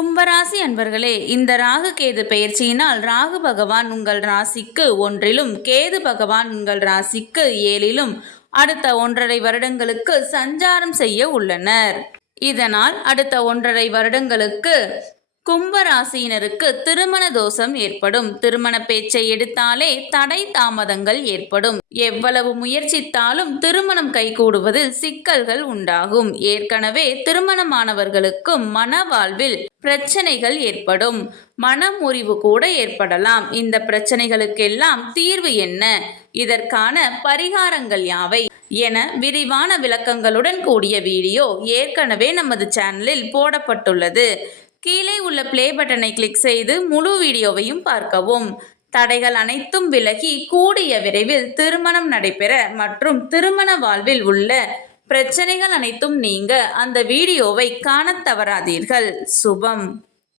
கும்பராசி அன்பர்களே, இந்த ராகு கேது பெயர்ச்சியினால் ராகு பகவான் உங்கள் ராசிக்கு 1லும், கேது பகவான் உங்கள் ராசிக்கு 7லும் அடுத்த 1.5 வருடங்களுக்கு சஞ்சாரம் செய்ய உள்ளனர். இதனால் அடுத்த 1.5 வருடங்களுக்கு கும்பராசியினருக்கு திருமண தோஷம் ஏற்படும். திருமண பேச்சை எடுத்தாலே தடை தாமதங்கள் ஏற்படும். எவ்வளவு முயற்சித்தாலும் திருமணம் கைகூடுவதில் சிக்கல்கள் உண்டாகும். ஏற்கனவே திருமணமானவர்களுக்கும் மன வாழ்வில் பிரச்சனைகள் ஏற்படும். மனமுறிவு கூட ஏற்படலாம். இந்த பிரச்சனைகளுக்கெல்லாம் தீர்வு என்ன, இதற்கான பரிகாரங்கள் யாவை என விரிவான விளக்கங்களுடன் கூடிய வீடியோ ஏற்கனவே நமது சேனலில் போடப்பட்டுள்ளது. கீழே உள்ள பிளே பட்டனை கிளிக் செய்து முழு வீடியோவையும் பார்க்கவும். தடைகள் அனைத்தும் விலகி கூடிய விரைவில் திருமணம் நடைபெற மற்றும் திருமண வாழ்வில் உள்ள பிரச்சனைகள் அனைத்தும் நீங்க அந்த வீடியோவை காணத் தவறாதீர்கள். சுபம்.